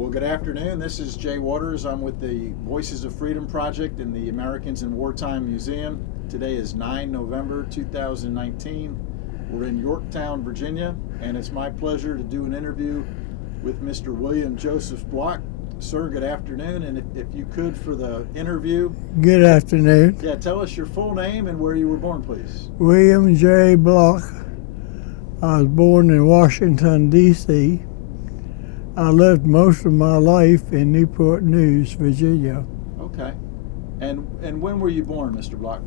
Well, good afternoon. This is Jay Waters. I'm with the Voices of Freedom Project in the Americans in Wartime Museum. Today is 9 November 2019. We're in Yorktown, Virginia, and it's my pleasure to do an interview with Mr. William Joseph Block. Sir, good afternoon, and if you could, for the interview. Good afternoon. Yeah, tell us your full name and where you were born, please. William J. Block. I was born in Washington, D.C. I lived most of my life in Newport News, Virginia. Okay. And when were you born, Mr. Block?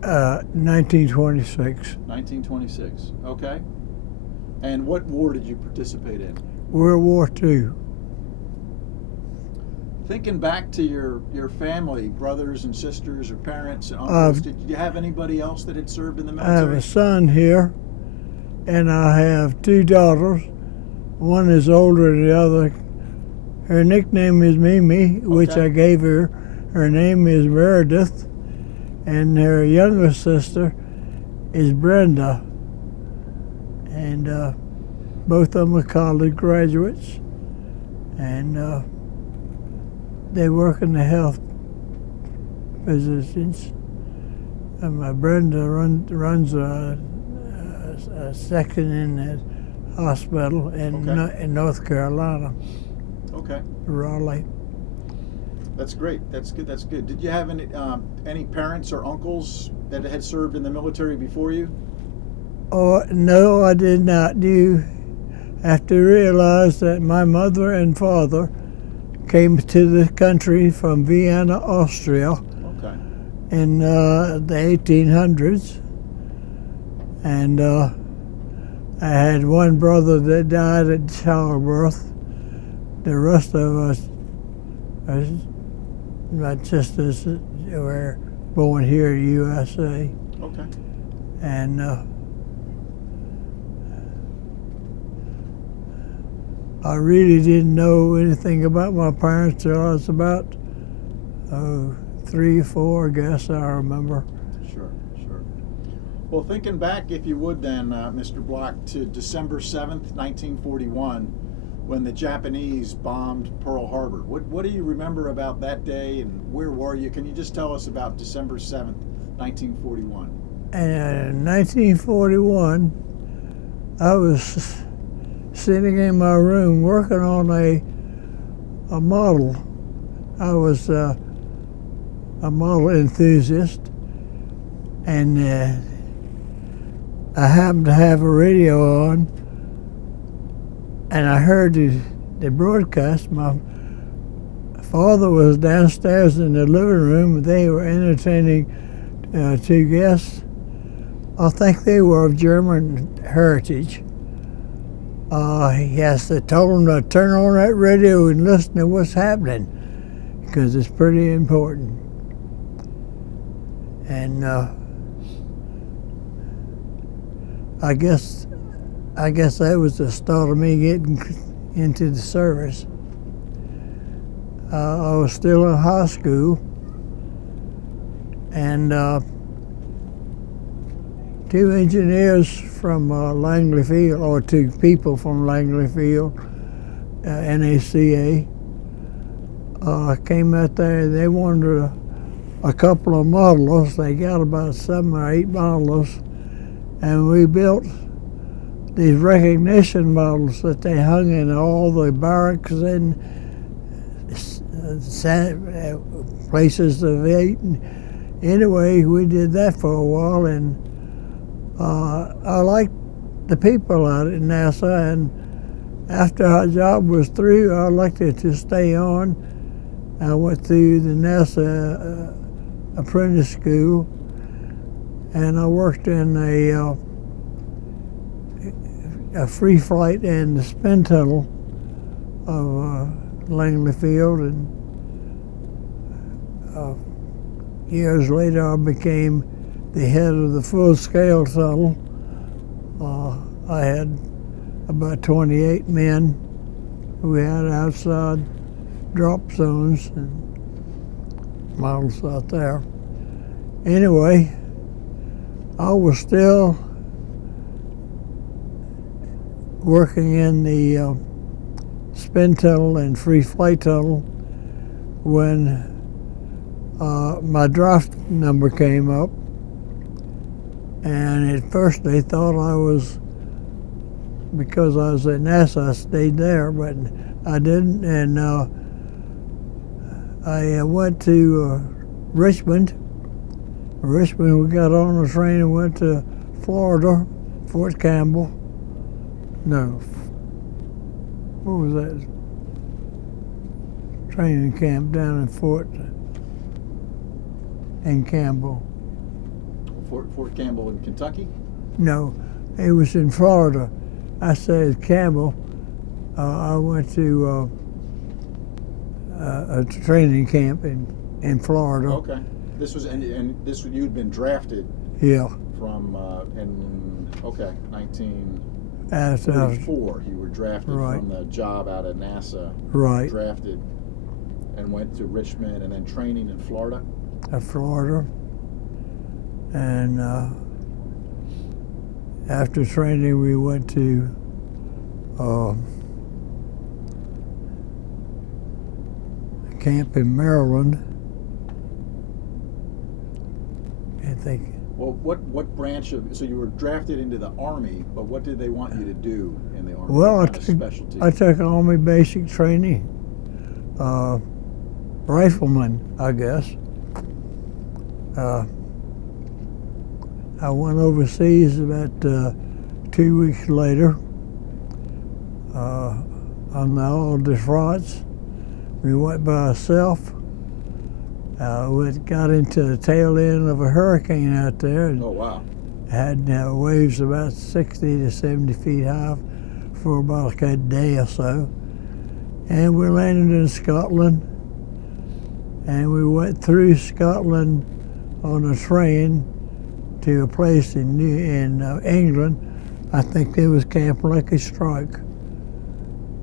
1926. 1926. Okay. And what war did you participate in? World War II. Thinking back to your family, brothers and sisters or parents and uncles, did you have anybody else that had served in the military? I have a son here, and I have two daughters. One is older than the other. Her nickname is Mimi, which I gave her. Her name is Meredith, and her younger sister is Brenda. And both of them are college graduates, and they work in the health positions. And my Brenda runs a section in the hospital in North Carolina. Okay. Raleigh. That's great. That's good. That's good. Did you have any parents or uncles that had served in the military before you? Oh, no, I did not. You have to realize that my mother and father came to the country from Vienna, Austria, in the 1800s. And I had one brother that died at childbirth. The rest of us, my sisters, were born here in the USA. Okay. And I really didn't know anything about my parents till I was about 3 or 4, I guess I remember. Sure. Well, thinking back, if you would then, Mr. Block, to December 7th, 1941, when the Japanese bombed Pearl Harbor. What do you remember about that day, and where were you? Can you just tell us about December 7th, 1941? In 1941, I was sitting in my room working on a model. I was a model enthusiast, and I happened to have a radio on, and I heard the broadcast. My father was downstairs in the living room. They were entertaining two guests. I think they were of German heritage. Yes, they told them to turn on that radio and listen to what's happening, because it's pretty important. And I guess that was the start of me getting into the service. I was still in high school, and two engineers from Langley Field, or two people from Langley Field, NACA, came out there, and they wanted a couple of modelers. They got about 7 or 8 modelers, and we built these recognition models that they hung in all the barracks and places of eat. Anyway, we did that for a while, and I liked the people out at NASA, and after our job was through, I elected to stay on. I went through the NASA apprentice school, and I worked in a free flight and the spin tunnel of Langley Field, and years later I became the head of the full-scale tunnel. I had about 28 men who had outside drop zones and models out there. Anyway, I was still working in the spin tunnel and free flight tunnel when my draft number came up. And at first they thought I was, because I was at NASA, I stayed there, but I didn't. And I went to Richmond. Richmond, we got on the train and went to Florida, Fort Campbell. No, what was that? Training camp down in Fort Campbell. Fort Campbell in Kentucky? No, it was in Florida. I said Campbell. I went to a training camp in Florida. Okay. This was and this you'd been drafted. Yeah. From in 1944. You were drafted right. from the job out at NASA. Right. Drafted and went to Richmond and then training in Florida. Florida. And after training, we went to a camp in Maryland. I think. Well, what branch of, so you were drafted into the Army, but what did they want you to do in the Army? Well, I took Army basic training. Rifleman, I guess. I went overseas about 2 weeks later on the Ile de France. We went by ourselves. We got into the tail end of a hurricane out there. Oh, wow. Had waves about 60 to 70 feet high for about like a day or so. And we landed in Scotland. And we went through Scotland on a train to a place in England. I think it was Camp Lucky Strike.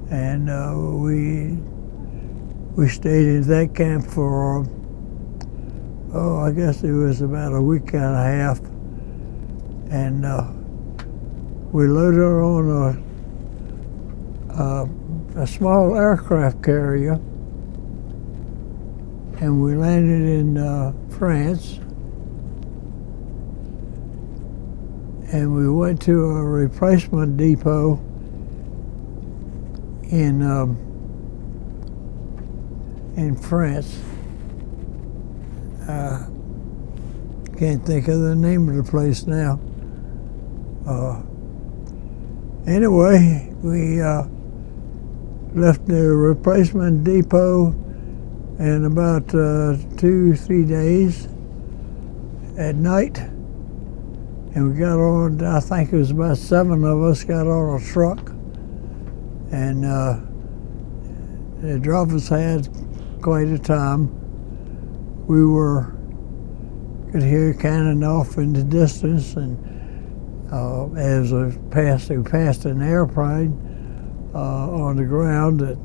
And we stayed in that camp for I guess it was about a week and a half, and we loaded on a small aircraft carrier, and we landed in France, and we went to a replacement depot in France. Can't think of the name of the place now. Anyway, we left the replacement depot in about 2-3 days at night, and we got on, I think it was about 7 of us got on a truck, and the drivers had quite a time. We could hear cannon off in the distance, and as we passed an airplane on the ground at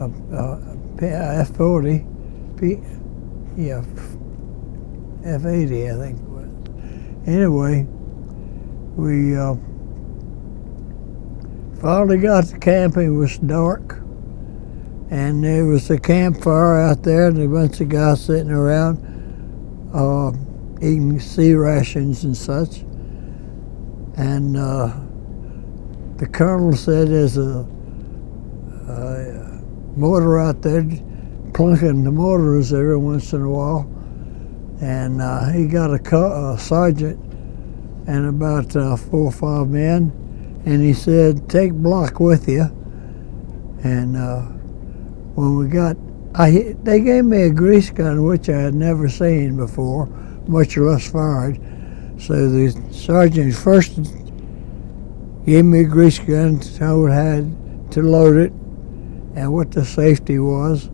F-40, F-80, I think it was. Anyway, we finally got to camp. It was dark, and there was a campfire out there, and a bunch of guys sitting around eating sea rations and such. And the colonel said there's a mortar out there plunking the mortars every once in a while. And he got a sergeant and about 4 or 5 men, and he said, take Block with you. And when we got, they gave me a grease gun, which I had never seen before, much less fired. So the sergeant first gave me a grease gun, told had to load it and what the safety was.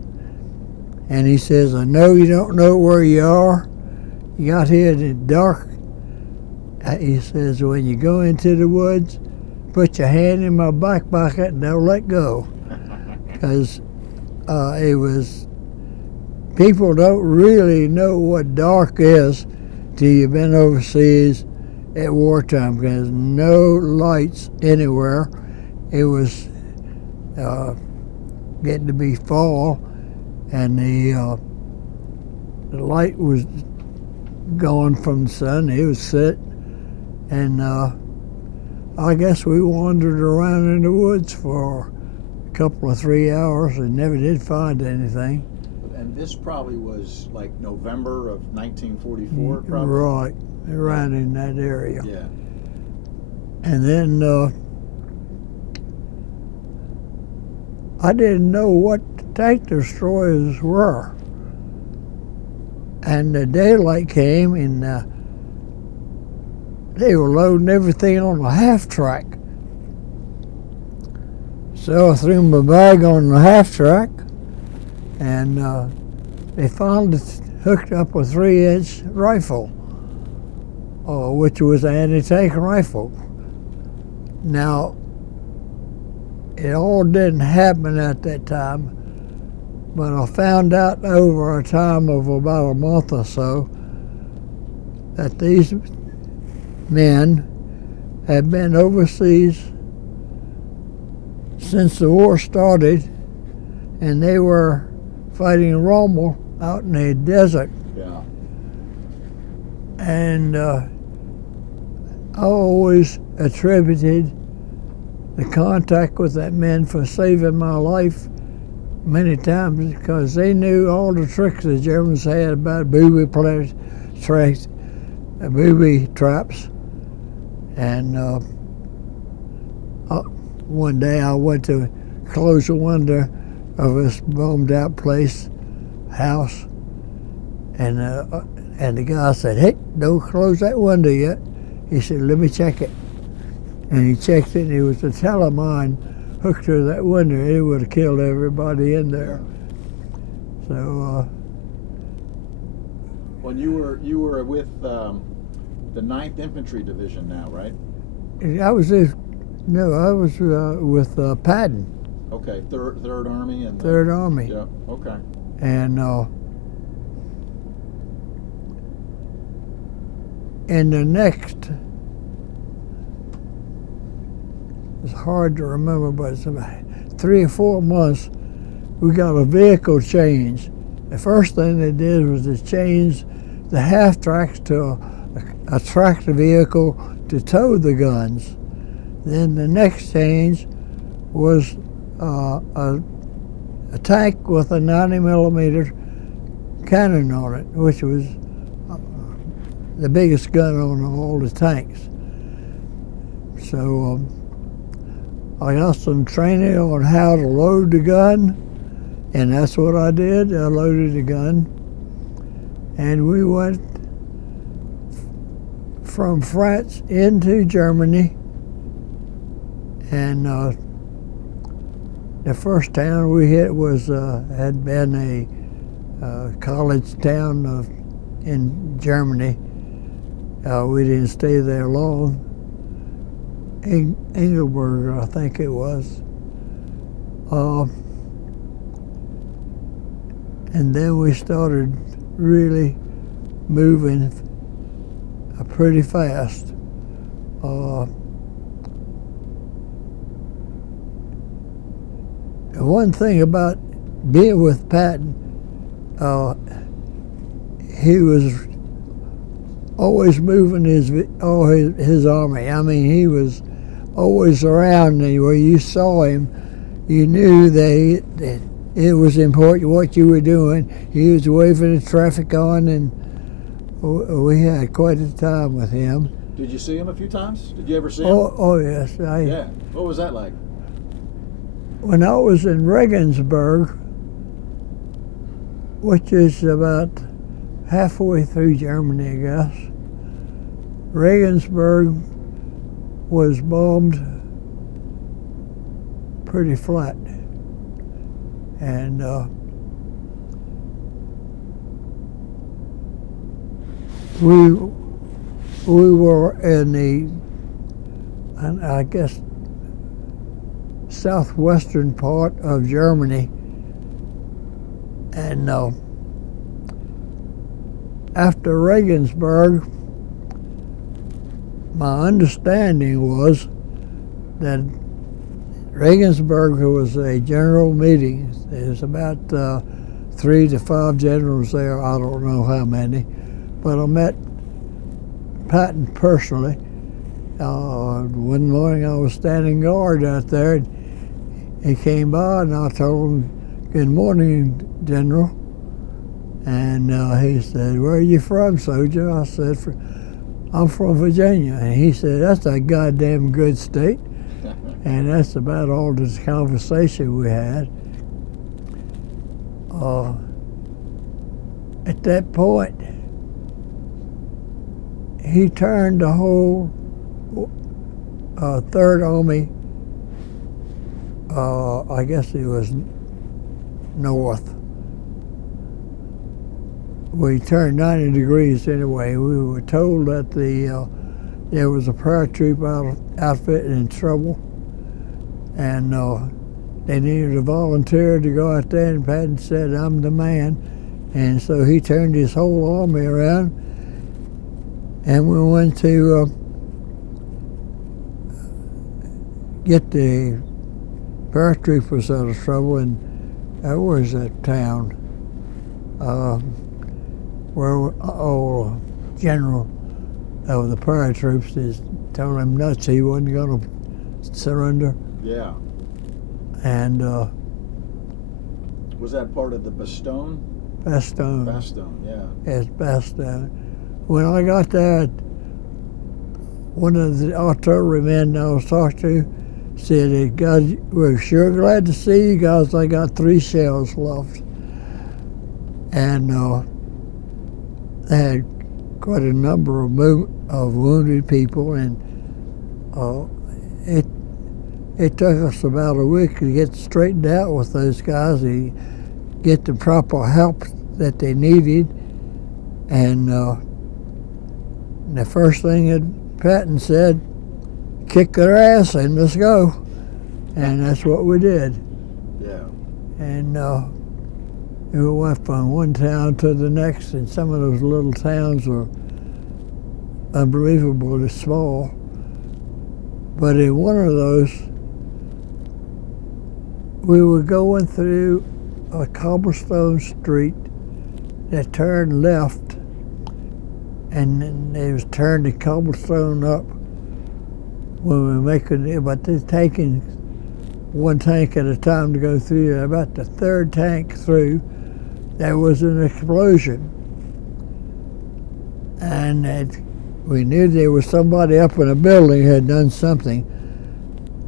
And he says, I know you don't know where you are. You got here in the dark. He says, when you go into the woods, put your hand in my back pocket and don't let go. Because it was, people don't really know what dark is till you've been overseas at wartime, because no lights anywhere. It was getting to be fall, and the light was gone from the sun. It was set, and I guess we wandered around in the woods for a couple of 3 hours and never did find anything. And this probably was like November of 1944, probably? Right, around in that area. Yeah. And then I didn't know what tank destroyers were. And the daylight came, and they were loading everything on a half track. So I threw my bag on the half track, and they found it hooked up a 3-inch rifle, which was an anti-tank rifle. Now, it all didn't happen at that time, but I found out over a time of about a month or so that these men had been overseas since the war started, and they were fighting Rommel out in the desert. Yeah. And I always attributed the contact with that man for saving my life many times, because they knew all the tricks the Germans had about booby traps. And one day I went to close the window of this bombed out house, and the guy said, "Hey, don't close that window yet." He said, "Let me check it." And he checked it, and it was a telemine hooked to that window. It would have killed everybody in there. So Well, you were with the 9th Infantry Division now, right? I was with Patton. Okay, Third Army and Third Army. Yeah. Okay. And in the next, it's hard to remember, but it's about 3 or 4 months, we got a vehicle change. The first thing they did was to change the half tracks to a tractor vehicle to tow the guns. Then the next change was a tank with a 90mm cannon on it, which was the biggest gun on all the tanks. So I got some training on how to load the gun, and that's what I did. I loaded the gun, and we went from France into Germany, and the first town we hit was had been a college town in Germany. We didn't stay there long. Engelberg, I think it was. And then we started really moving pretty fast. One thing about being with Patton, he was always moving his army. I mean, he was always around, and where you saw him, you knew that it was important what you were doing. He was waving the traffic on, and we had quite a time with him. Did you see him a few times? Did you ever see him? Oh yes. Yeah. What was that like? When I was in Regensburg, which is about halfway through Germany, I guess, Regensburg was bombed pretty flat. And we were in the, I guess, southwestern part of Germany, and after Regensburg, my understanding was that Regensburg was a general meeting. There's about 3 to 5 generals there. I don't know how many, but I met Patton personally. One morning I was standing guard out there, and he came by, and I told him, "Good morning, General." And he said, "Where are you from, soldier?" I said, "I'm from Virginia." And he said, "That's a goddamn good state." And that's about all the conversation we had. At that point, he turned the whole Third Army, I guess it was north. We turned 90 degrees anyway. We were told that there was a paratroop outfit in trouble, and they needed a volunteer to go out there, and Patton said, "I'm the man." And so he turned his whole army around, and we went to get the paratroopers out of trouble. And where was that town? Where general of the paratroops is told him nuts he wasn't going to surrender. Yeah. And was that part of the Bastogne? Bastogne. Bastogne, yeah. Yes, Bastogne. When I got there, one of the artillerymen I was talking to said, "Hey, guys, we're sure glad to see you guys. I got 3 shells left." And they had quite a number of wounded people, and it took us about a week to get straightened out with those guys, to get the proper help that they needed. And the first thing that Patton said, "Kick their ass and let's go." And that's what we did. Yeah. And we went from one town to the next, and some of those little towns were unbelievably small. But in one of those, we were going through a cobblestone street that turned left, and then they was turned the cobblestone up when we were making it, but they're taking one tank at a time to go through. About the 3rd tank through, there was an explosion, and we knew there was somebody up in a building had done something.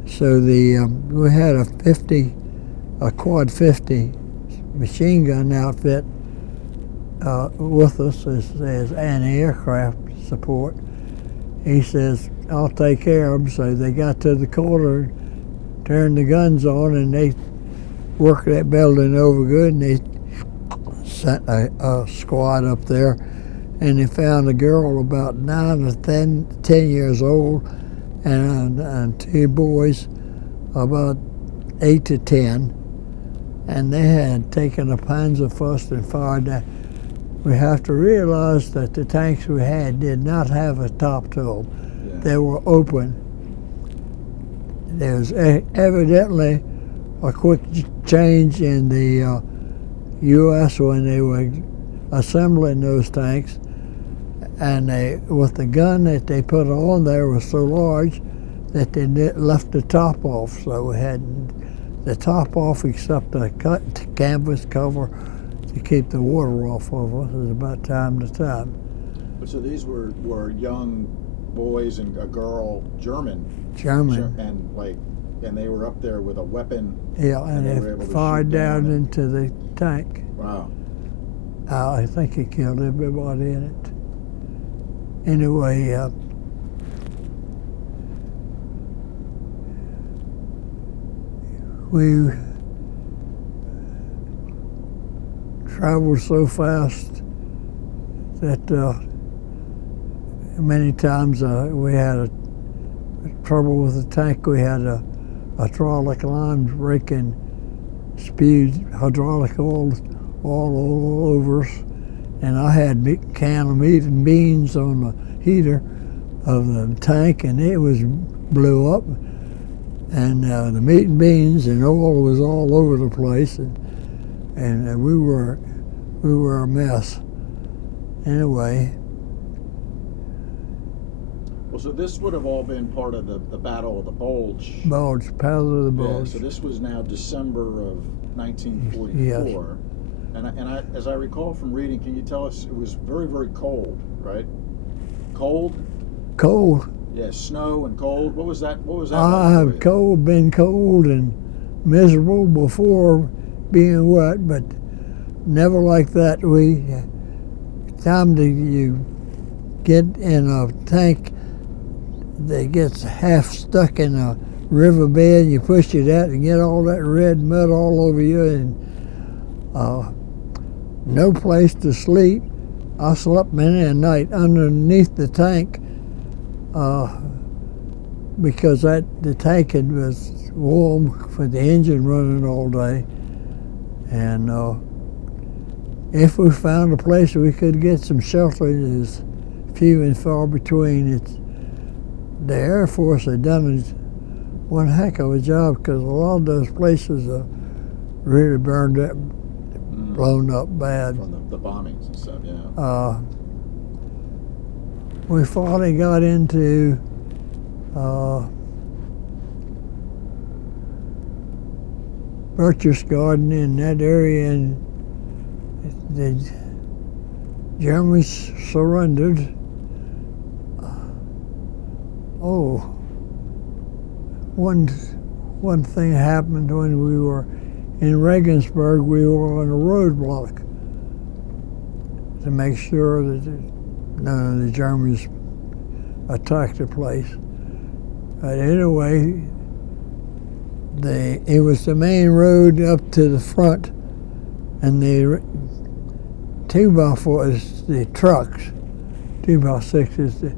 So we had a quad 50 machine gun outfit with us as anti-aircraft support. He says, "I'll take care of them." So they got to the corner, turned the guns on, and they worked that building over good, and they sent a squad up there, and they found a girl about 9 or 10 years old, and 2 boys about 8 to 10, and they had taken a Panzerfaust and fired that. We have to realize that the tanks we had did not have a top to them. Yeah. They were open. There was evidently a quick change in the U.S. when they were assembling those tanks, and with the gun that they put on there was so large that they left the top off. So we had the top off except a canvas cover to keep the water off of us about time to time. So these were young boys and a girl, German, and they were up there with a weapon. Yeah, and they fired down into the tank. Wow. I think he killed everybody in it. Anyway, we traveled so fast that many times we had trouble with the tank. We had a hydraulic line breaking, spewed hydraulic oil all over us, and I had a can of meat and beans on the heater of the tank, and it blew up. and the meat and beans and oil was all over the place, and we were a mess. Anyway. Well, so this would have all been part of the Battle of the Bulge. Battle of the Bulge. Yeah, so this was now December of 1944. Yes. And as I recall from reading, can you tell us, it was very, very cold, right? Cold? Cold. Yeah, snow and cold. What was that like I've been cold and miserable before being wet, but never like that. You get in a tank that gets half stuck in a riverbed, you push it out and get all that red mud all over you, and no place to sleep. I slept many a night underneath the tank because the tank was warm for the engine running all day. And if we found a place we could get some shelter, it is few and far between. The Air Force had done one heck of a job, because a lot of those places are really burned up, blown up bad. From the bombings and stuff, yeah. We finally got into Birch's Garden in that area, and the Germans surrendered. One thing happened when we were in Regensburg. We were on a roadblock to make sure that none of the Germans attacked the place. But anyway, it was the main road up to the front, and the 2x4s, the trucks, 2x6s,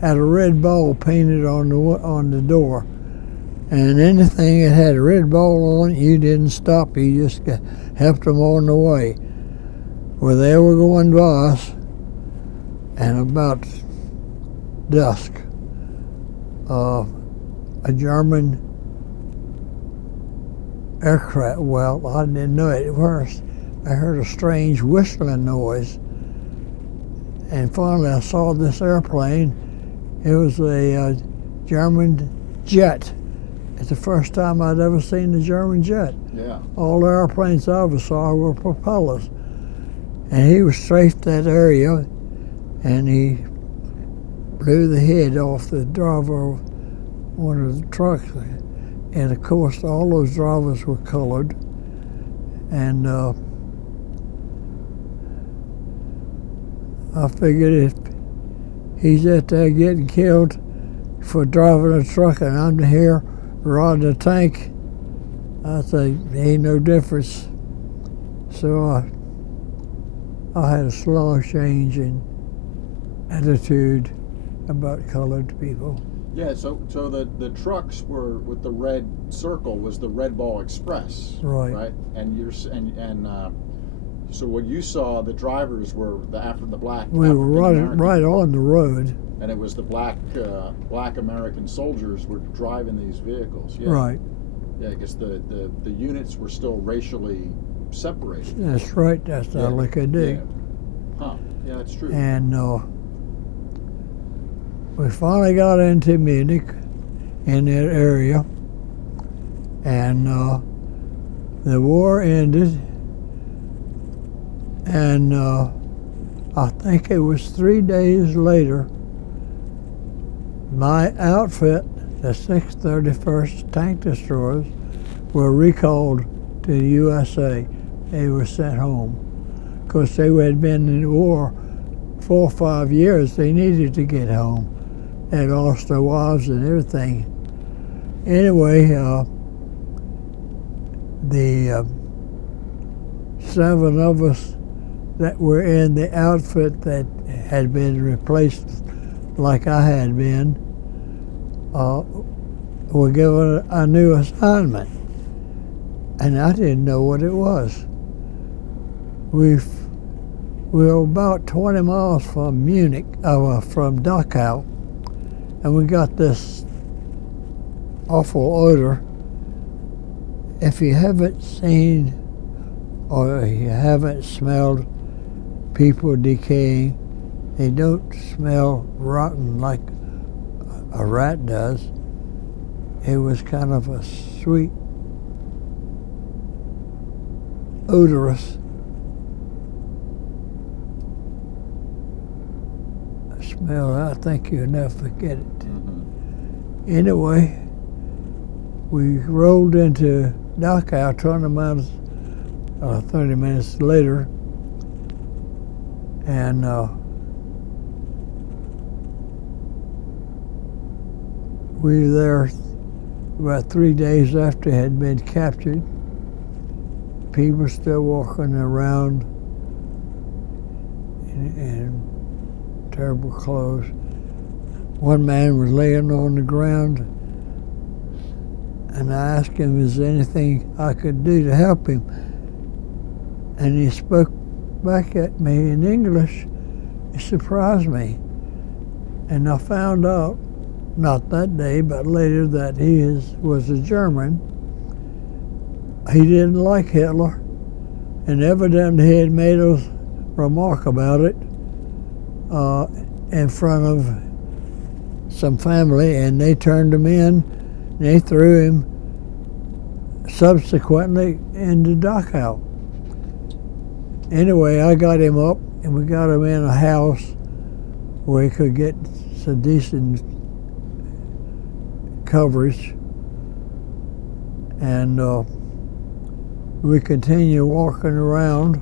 had a red ball painted on the door, and anything that had a red ball on it, you didn't stop. You just helped them on the way. Well, they were going by us, and about dusk, a German aircraft, well, I didn't know it at first. I heard a strange whistling noise, and finally I saw this airplane. It was a German jet. It's the first time I'd ever seen a German jet. Yeah. All the airplanes I ever saw were propellers. And he was strafed that area, and he blew the head off the driver of one of the trucks. And of course, all those drivers were colored. And I figured if he's out there getting killed for driving a truck and I'm here riding a tank, I think there ain't no difference. So I had a slow change in attitude about colored people. Yeah, so the trucks were with the red circle was the Red Ball Express, right? And so what you saw, the drivers were the black. We were right on the road, and it was the black American soldiers were driving these vehicles. Yeah. Right. Yeah, I guess the units were still racially separated. That's right. That's all I could do. Yeah. Huh. Yeah, that's true. And we finally got into Munich in that area, and the war ended, and I think it was 3 days later, my outfit, the 631st Tank Destroyers, were recalled to the USA. They were sent home. Of course, they had been in the war 4 or 5 years. They needed to get home. They had lost their wives and everything. Anyway, the 7 of us that were in the outfit that had been replaced like I had been were given a new assignment, and I didn't know what it was. We were about 20 miles from Munich, from Dachau, and we got this awful odor. If you haven't seen or you haven't smelled people decaying, they don't smell rotten like a rat does. It was kind of a sweet, odorous smell. I think you'll never forget it. Mm-hmm. Anyway, we rolled into Dachau 20 miles, 30 minutes later, and we were there about 3 days after it had been captured. People still walking around in terrible clothes. One man was laying on the ground, and I asked him, is there anything I could do to help him? And he spoke back at me in English. It surprised me. And I found out, not that day, but later, that he was a German. He didn't like Hitler, and evidently he had made a remark about it in front of some family, and they turned him in, and they threw him subsequently into Dachau. Anyway, I got him up, and we got him in a house where he could get some decent coverage, and we continued walking around,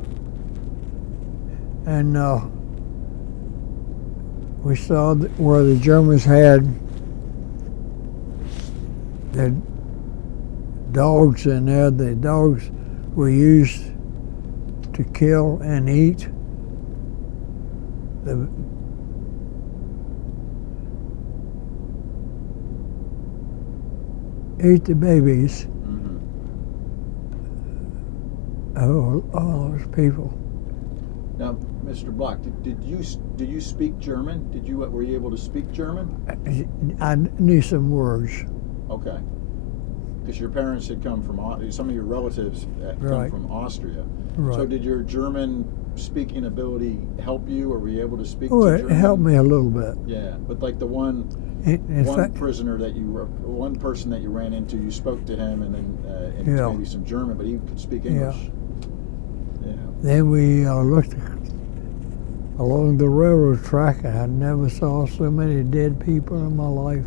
and we saw where the Germans had their dogs in there. The dogs were used to kill and eat the babies. Mm-hmm. All those people. Now, Mr. Block, do you speak German? Were you able to speak German? I knew some words. Okay. Because your parents had come from, some of your relatives had come Right. from Austria. Right. So did your German speaking ability help you, or were you able to speak Oh, to it German? helped me a little bit. Yeah, but like the one In fact, prisoner one person that you ran into, you spoke to him, and then Yeah. maybe some German, but he could speak English. Yeah. then we looked along the railroad track, and I never saw so many dead people in my life.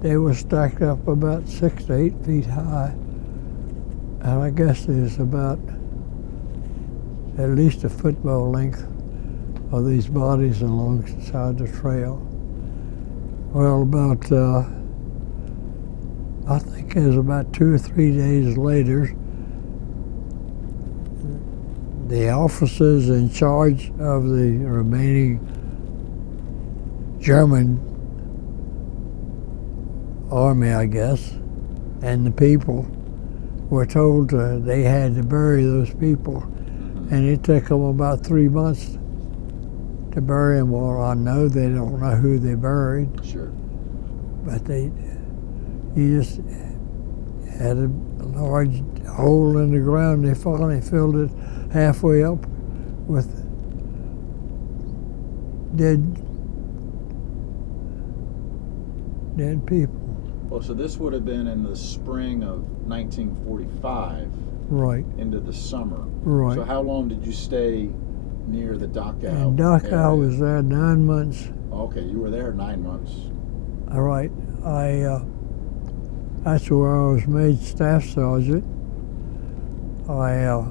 They were stacked up about 6 to 8 feet high, and I guess there's about at least a football length of these bodies alongside the trail. Well, about I think it was about 2 or 3 days later, the officers in charge of the remaining German army, I guess, and the people were told they had to bury those people, and it took them about 3 months to bury them. Well, I know they don't know who they buried, Sure. but you just had a large hole in the ground. They finally filled it halfway up with dead people. Well, so this would have been in the spring of 1945 Right, into the summer. right. So how long did you stay near the Dachau? And Dachau area? was there 9 months. Okay, you were there 9 months. All right, that's where I was made staff sergeant. I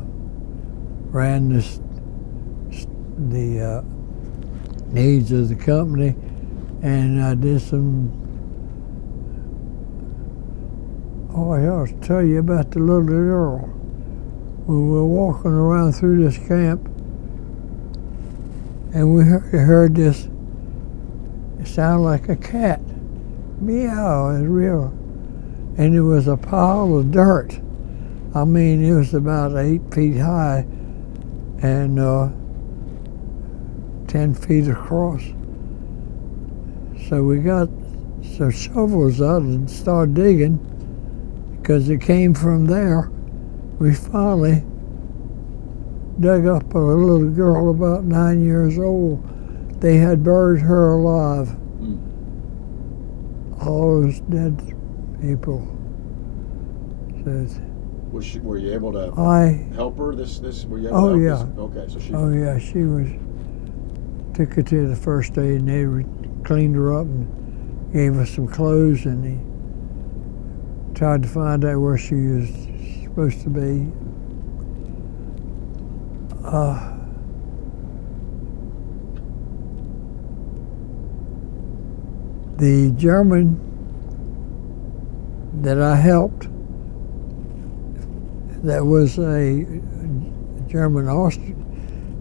ran the needs of the company, and I did some. Oh, I ought to tell you about the little girl. We were walking around through this camp, and we heard this. It sounded like a cat. Meow, it's real. And it was a pile of dirt. I mean, it was about 8 feet high and 10 feet across. So we got some shovels out and started digging. Because it came from there, we finally dug up a little girl about 9 years old. They had buried her alive. All those dead people. Were you able to help her? Were you able Oh to help yeah. this? Okay, so she. Oh yeah, she was. Took her to the first aid, and they cleaned her up and gave her some clothes, and they tried to find out where she was supposed to be. The German that I helped, that was a German Austrian,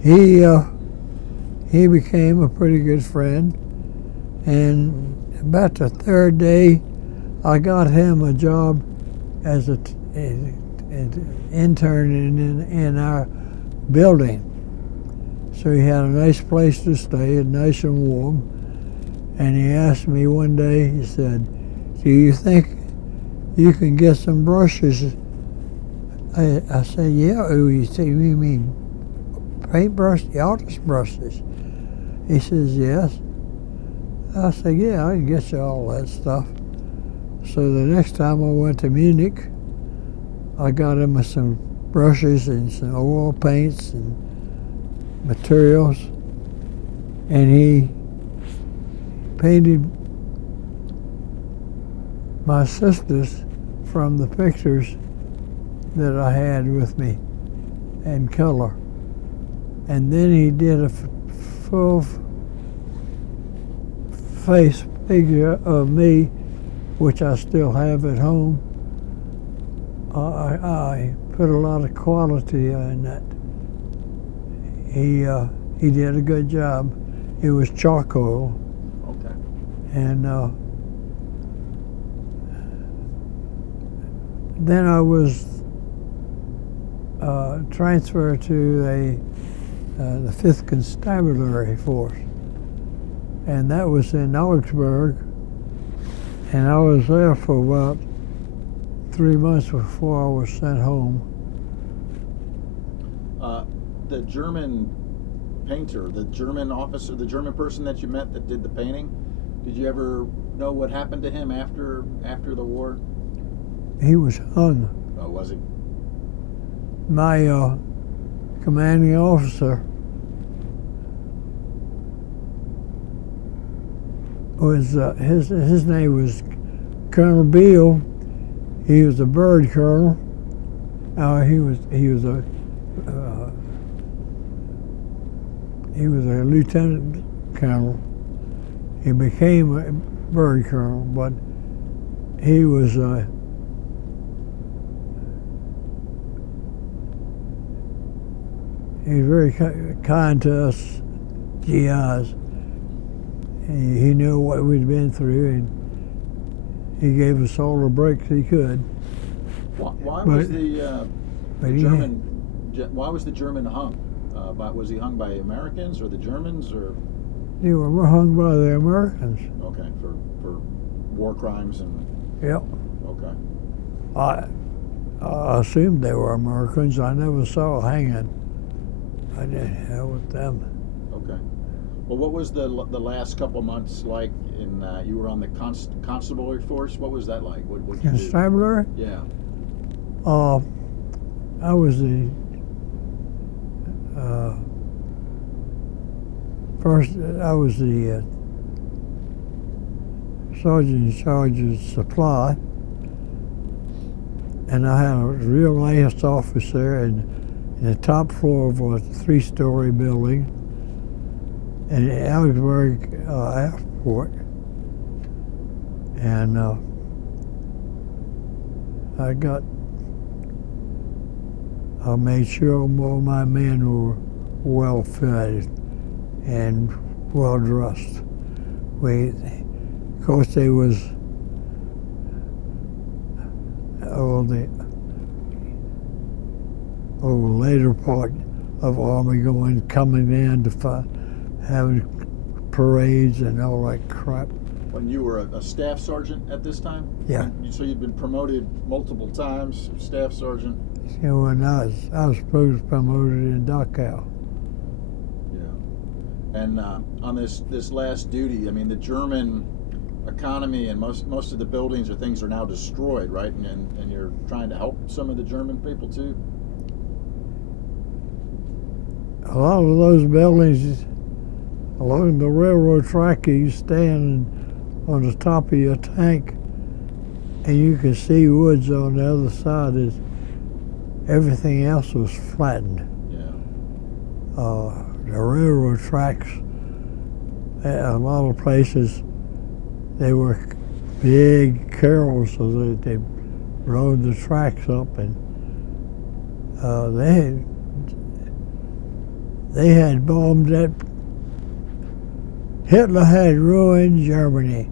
he became a pretty good friend, and about the third day I got him a job as an intern in our building. So he had a nice place to stay, nice and warm. And he asked me one day, he said, "Do you think you can get some brushes?" I said, "Yeah." Oh, he said, "You mean paintbrush, the artist brushes?" He says, "Yes." I said, "Yeah, I can get you all that stuff." So the next time I went to Munich, I got him some brushes and some oil paints and materials, and he painted my sisters from the pictures that I had with me in color. And then he did a full face figure of me, which I still have at home. I put a lot of quality in that. He did a good job. It was charcoal. Okay. And then I was transferred to the 5th Constabulary Force, and that was in Augsburg, and I was there for about 3 months before I was sent home. The German painter, the German officer, the German person that you met that did the painting, did you ever know what happened to him after the war? He was hung. Oh, was he? My commanding officer was his name was Colonel Beale. He was a bird colonel. He was a lieutenant colonel. He became a bird colonel, but he was very kind to us GIs. He knew what we'd been through, and he gave us all the breaks he could. Why was the German hung? Was he hung by Americans or the Germans, or? They were hung by the Americans. Okay, for war crimes and. Yep. Okay. I assumed they were Americans. I never saw a hanging. I didn't hell with them. Okay. Well, what was the last couple months like? You were on the constabulary force. What was that like? What did you do? Constabulary? Yeah. I was the sergeant in charge of supply, and I had a real nice office there in the top floor of a 3-story building in Augsburg Airport, and I made sure all my men were well fed and well dressed. Of course, there was the later part of Army coming in to having parades and all that crap. When you were a staff sergeant at this time? Yeah. So you'd been promoted multiple times, staff sergeant? Yeah, when I was supposed promoted in Dachau. Yeah. And on this last duty, I mean, the German economy and most of the buildings or things are now destroyed, right? And you're trying to help some of the German people too? A lot of those buildings along the railroad track, you stand on the top of your tank and you can see woods on the other side. Everything else was flattened. Yeah. The railroad tracks, a lot of places, they were big carols, so that they rode the tracks up, and they had bombed that. Hitler had ruined Germany.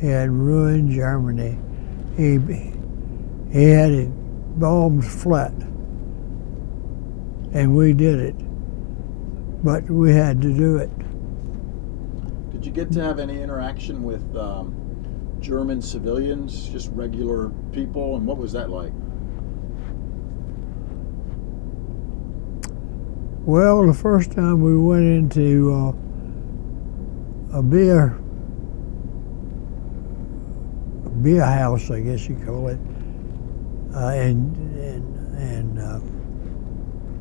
He had ruined Germany. He had it bombed flat, and we did it. But we had to do it. Did you get to have any interaction with German civilians, just regular people, and what was that like? Well, the first time we went into a beer house, I guess you call it, in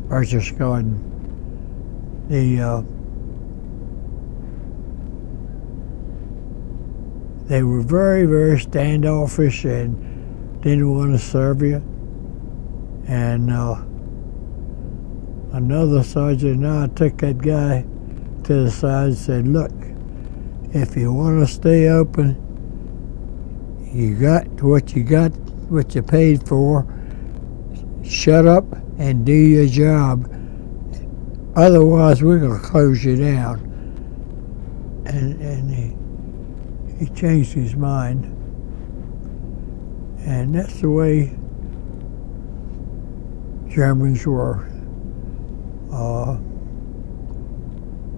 Regensburg. They were very, very standoffish and didn't want to serve you. And another sergeant and I took that guy to the side and said, "Look, if you want to stay open, you got what you paid for. Shut up and do your job. Otherwise, we're going to close you down." And he changed his mind. And that's the way Germans were.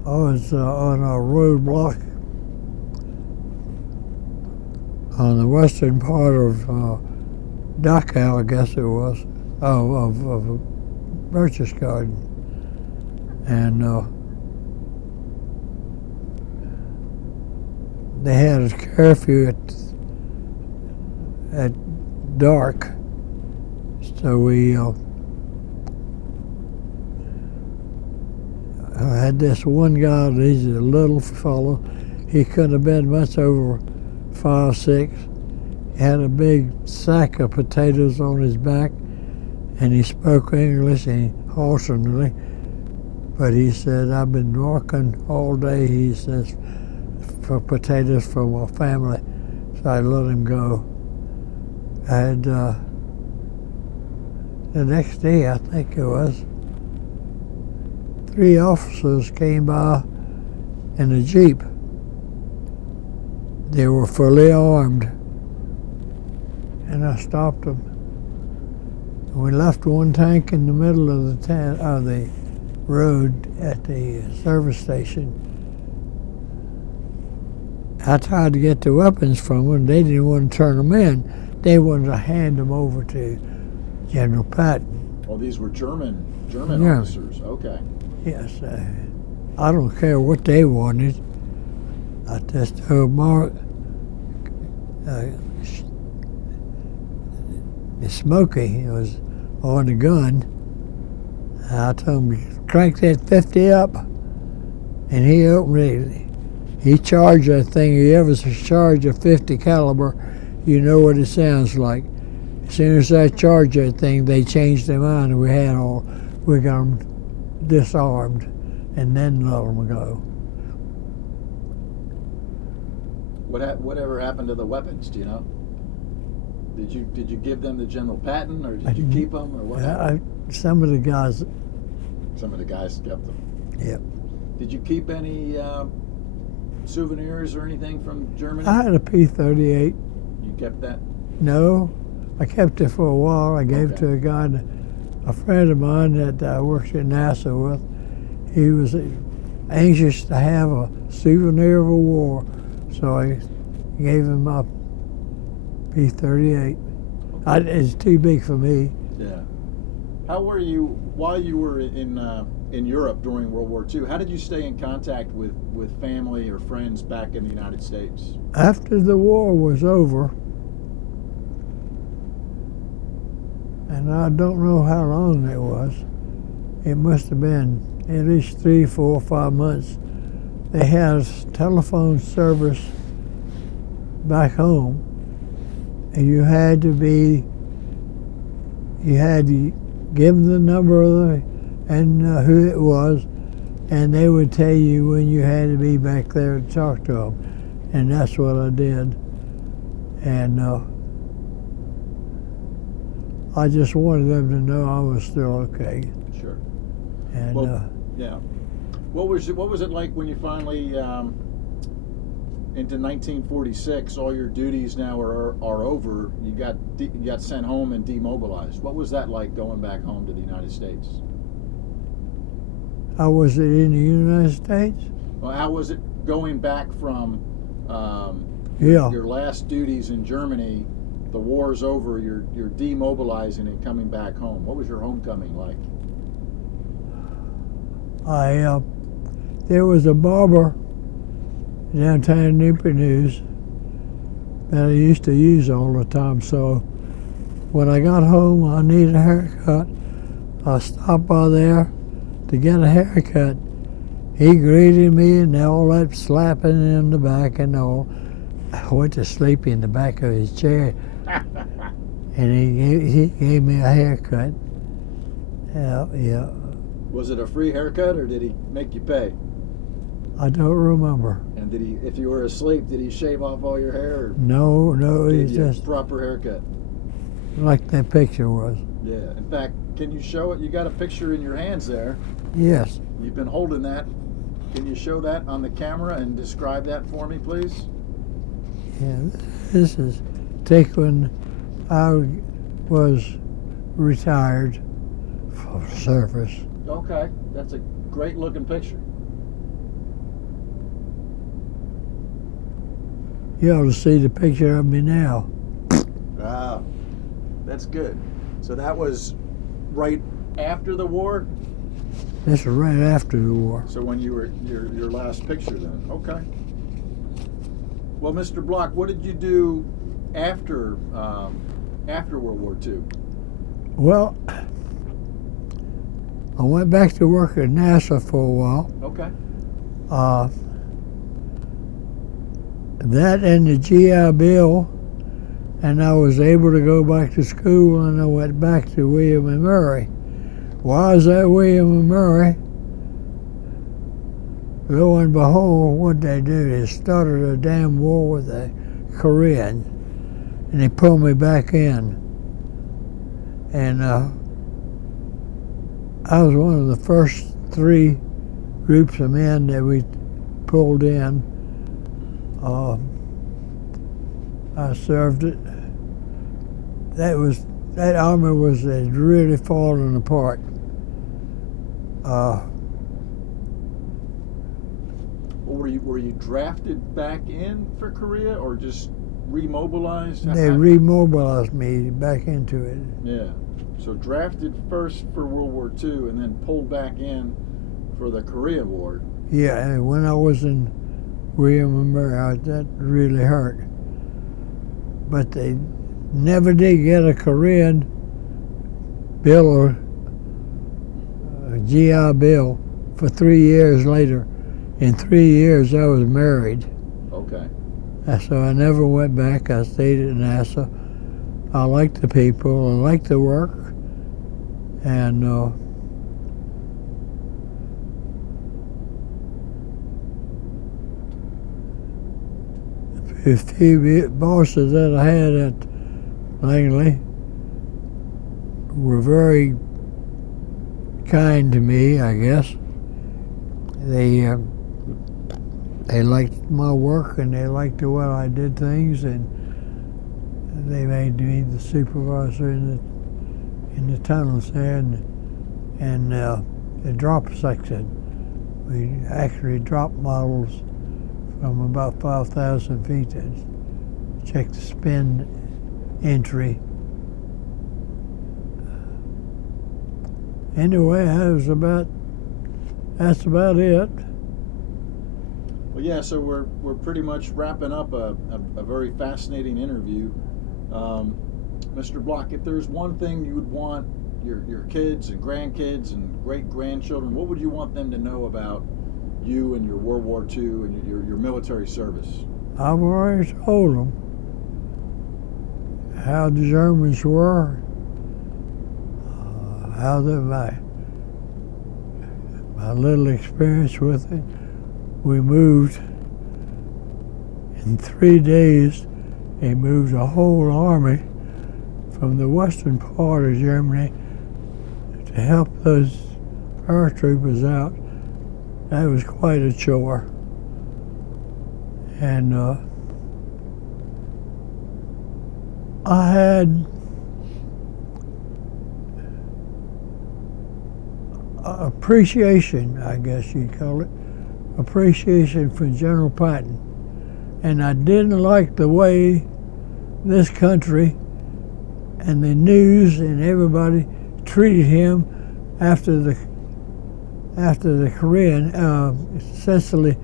I was on a roadblock on the western part of Dachau, I guess it was, of Regensburg. And they had a curfew at dark, so we I had this one guy, he's a little fellow, he couldn't have been much over 5'6". He had a big sack of potatoes on his back, and he spoke English and haltingly, but he said, "I've been working all day," he says, "for potatoes for my family," so I let him go. And the next day, I think it was, 3 officers came by in a Jeep. They were fully armed, and I stopped them. We left one tank in the middle of the road at the service station. I tried to get the weapons from them. They didn't want to turn them in. They wanted to hand them over to General Patton. Oh, these were German Yeah. officers. Okay. Yes, I don't care what they wanted. I just told Mark, Smokey was on the gun. I told him, "Crank that 50 up," and he opened it. He charged that thing. If you ever charge a 50 caliber, you know what it sounds like. As soon as I charged that thing, they changed their mind, and we got them disarmed, and then let them go. Whatever happened to the weapons? Do you know? Did you give them to General Patton, or did you keep them, or what? Some of the guys. Some of the guys kept them. Yep. Did you keep any souvenirs or anything from Germany? I had a P-38. You kept that? No, I kept it for a while. I gave it to a guy, a friend of mine that I worked at NASA with. He was anxious to have a souvenir of a war, So I gave him my P-38. It's too big for me. Yeah. How were you while you were in Europe during World War II? How did you stay in contact with family or friends back in the United States? After the war was over, and I don't know how long it was, it must have been at least 3, 4, 5 months, they had telephone service back home, and you had to give them the number of and who it was, and they would tell you when you had to be back there to talk to them, and that's what I did. And I just wanted them to know I was still okay. Sure. And well, yeah. What was it like when you finally into 1946? All your duties now are over. You got sent home and demobilized. What was that like going back home to the United States? how was it in the United States? Well, how was it going back from your last duties in Germany? The war's over. You're demobilizing and coming back home. What was your homecoming like? There was a barber downtown Newport News that I used to use all the time. So when I got home, I needed a haircut. I stopped by there to get a haircut. He greeted me and all that slapping in the back and all. I went to sleep in the back of his chair, and he gave me a haircut. Yeah. Was it a free haircut or did he make you pay? I don't remember. And did he, if you were asleep, did he shave off all your hair? Or No, gave he you just a proper haircut? like that picture was. Yeah. In fact, can you show it? You got a picture in your hands there. Yes. You've been holding that. Can you show that on the camera and describe that for me, please? Yeah, this is taken when I was retired from service. Okay, that's a great looking picture. You ought to see the picture of me now. Wow, that's good. So that was right after the war? This is right after the war. So when you were your last picture then? Okay. Well, Mr. Block, what did you do after World War II? Well, I went back to work at NASA for a while. Okay. That and the GI Bill, and I was able to go back to school, and I went back to William and Mary. Why is that William and Mary? Lo and behold, what they do is started a damn war with the Koreans, and they pulled me back in. And I was one of the first 3 groups of men that we pulled in. I served it. That army was really falling apart. Were you drafted back in for Korea or just remobilized? They remobilized me back into it. Yeah. So drafted first for World War II and then pulled back in for the Korea War. Yeah, and when I was in William and Mary, that really hurt. But they never did get a Korean bill or a GI Bill for 3 years later. In 3 years, I was married. Okay. So I never went back. I stayed at NASA. I liked the people. I liked the work. And the few bosses that I had at Langley were very kind to me, I guess. They liked my work and they liked the way I did things, and they made me the supervisor in the tunnels there and the drop section. We actually dropped models from about 5,000 feet and check the spin entry. Anyway, that's about it. Well, yeah. So we're pretty much wrapping up a very fascinating interview. Mr. Block, if there's one thing you would want your kids and grandkids and great grandchildren, what would you want them to know about you and your World War II and your military service? I've already told them how the Germans were, how my little experience with it. We moved in 3 days. They moved a whole army from the western part of Germany to help those paratroopers out. That was quite a chore. And I had appreciation, I guess you'd call it, appreciation for General Patton. And I didn't like the way this country and the news and everybody treated him after the Korean, essentially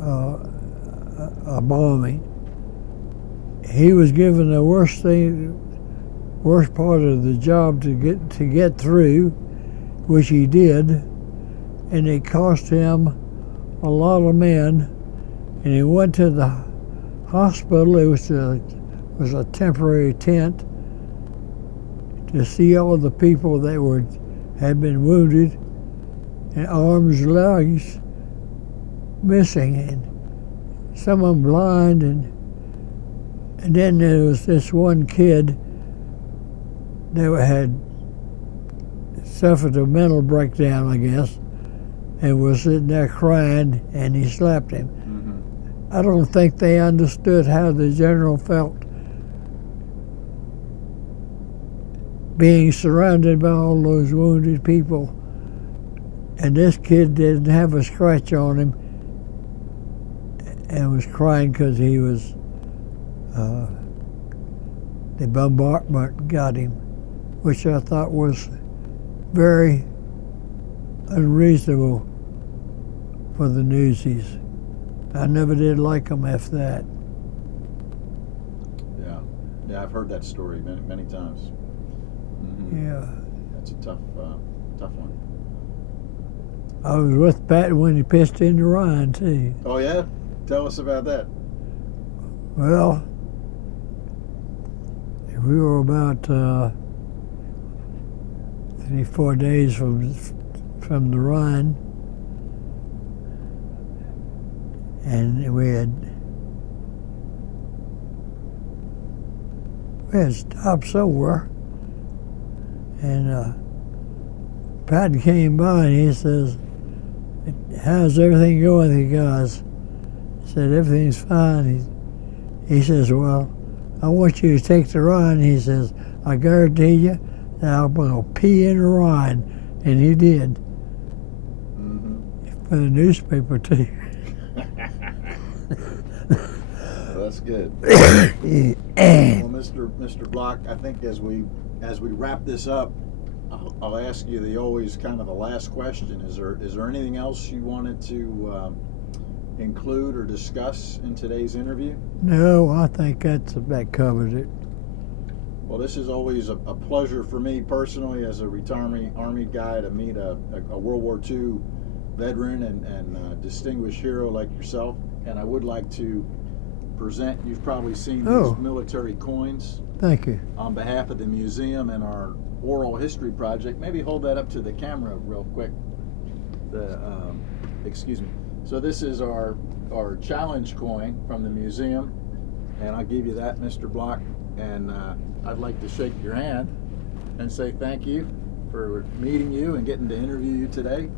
a bombing. He was given the worst part of the job to get through, which he did, and it cost him a lot of men. And he went to the hospital. It was a temporary tent to see all the people that had been wounded, and arms, legs missing, and some of them blind, and then there was this one kid that had suffered a mental breakdown, I guess, and was sitting there crying, and he slapped him. Mm-hmm. I don't think they understood how the general felt being surrounded by all those wounded people, and this kid didn't have a scratch on him and was crying because he was the bombardment got him, which I thought was very unreasonable for the newsies. I never did like them after that. Yeah, I've heard that story many times. Mm-hmm. Yeah. That's a tough one. I was with Pat when he pissed in the Rhine, too. Oh, yeah? Tell us about that. Well, we were about 3-4 days from the Rhine, and we had stopped somewhere, and Pat came by and he says, "How's everything going with you guys?" I said, "Everything's fine." He says, "Well, I want you to take the Rhine." He says, "I guarantee you that I'm going to pee in the Rhine." And he did. Mm-hmm. For the newspaper, too. Well, that's good. Well, Mr. Block, I think as we wrap this up, I'll ask you the always kind of the last question. Is there anything else you wanted to include or discuss in today's interview? No, I think that covers it. Well, this is always a pleasure for me personally as a retiree Army guy to meet a World War II veteran and distinguished hero like yourself. And I would like to present, you've probably seen these military coins. Thank you. On behalf of the museum and our oral history project. Maybe hold that up to the camera real quick. Excuse me. So this is our challenge coin from the museum, and I'll give you that, Mr. Block. And I'd like to shake your hand and say thank you for meeting you and getting to interview you today.